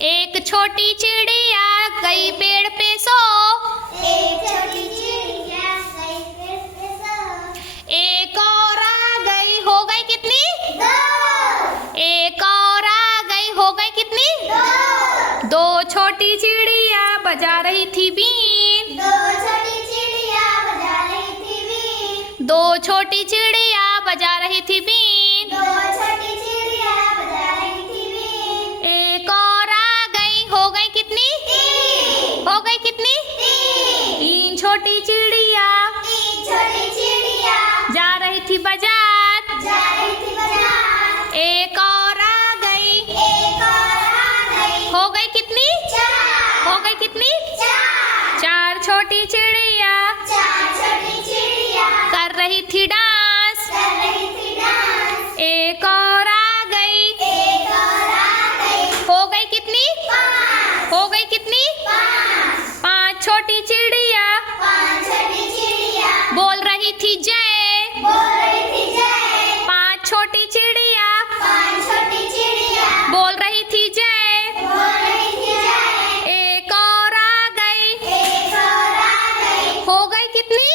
एक छोटी चिड़िया गई पेड़ पे सो। एक छोटी चिड़िया गई पेड़ पे सो। एक और आ गई, हो गई कितनी? दो। एक और आ गई, हो गई कितनी? दो। दो छोटी चिड़िया बजा रही थी बीन। दो छोटी चिड़िया बजा रही थी बीन। दो छोटी चिड़िया बजा रही थी बीन। दो छोटी चिड़िया बजा रही थी बीन। एक और आ गई, हो गई कितनी? तीन। हो गई कितनी? तीन। तीन छोटी चिड़िया तीन छोटी चिड़िया जा रही थी बाजार। जा रही थी बाजार। एक और आ गई, एक और आ गई। हो गई कितनी? चार। हो गई कितनी? चार। चार छोटी चिड़िया चार छोटी चिड़िया कर रही थी डांस। कर रही थी डांस। एक और आ गई, एक और आ गई। हो गई कितनी? पाँच। हो गई कितनी? पाँच। पांच छोटी चिड़िया पाँच छोटी चिड़िया बोल रही थी जय। बोल रही थी जय। पांच छोटी चिड़िया पाँच छोटी चिड़िया बोल रही थी जय। बोल रही थी जय। एक और आ गई, एक और आ गई। हो गई कितनी?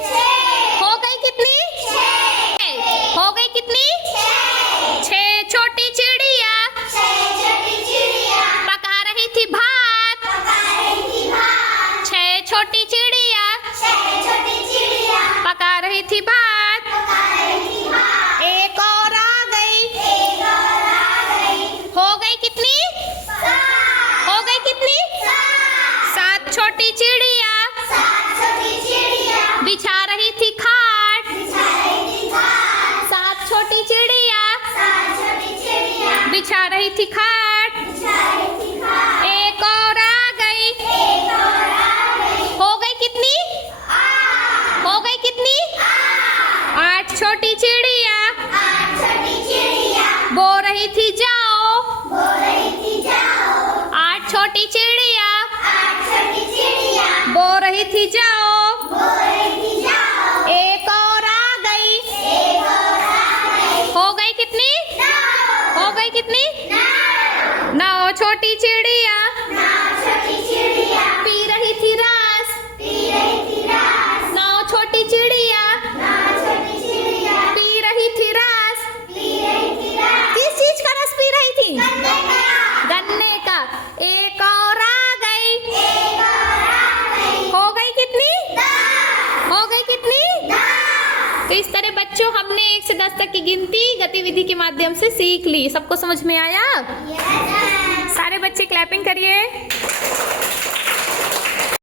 छः। हो गई कितनी? छः। हो गई कितनी? छः। छह छोटी चिड़िया छः छोटी चिड़िया पका रही थी भात। पका रही थी भात। छह छोटी चिड़िया छः छोटी चिड़िया पका रही थी भात। पका रही थी भात। एक और आ गई, एक और आ गई। हो गई कितनी? सात। हो गई कितनी? सात। सात छोटी चिड़िया सात छोटी चिड़िया बिछा रही थी खाट। बिछा रही थी खाट। सात छोटी चिड़िया सात छोटी चिड़िया बिछा रही थी खाट। बिछा रही थी खाट। एक और आ गई, एक और आ गई। हो गई कितनी? आठ। हो गई कितनी? आठ। आठ छोटी चिड़िया आठ छोटी चिड़िया बोल रही थी जाओ। बोल रही थी जाओ। आठ छोटी चिड़िया आठ छोटी चिड़िया बोल रही थी जाओ। बोल रही थी जाओ। एक और आ गई, एक और आ गई। हो गई कितनी? नौ। हो गई कितनी? नौ। नौ छोटी चिड़िया नौ छोटी चिड़िया पी रही थी रस। पी रही थी रस। नौ छोटी चिड़िया नौ छोटी चिड़िया पी रही थी रस। पी रही थी रस। किस चीज का रस पी रही थी? गन्ने का। गन्ने का। एक और आ गई, एक और आ गई। हो गई कितनी? दस। हो गई कितनी? दस। तो इस तरह बच्चों हमने 1 से 10 तक की गिनती गतिविधि के माध्यम से सीख ली। सबको समझ में आया? यस। सारे बच्चे क्लैपिंग करिए।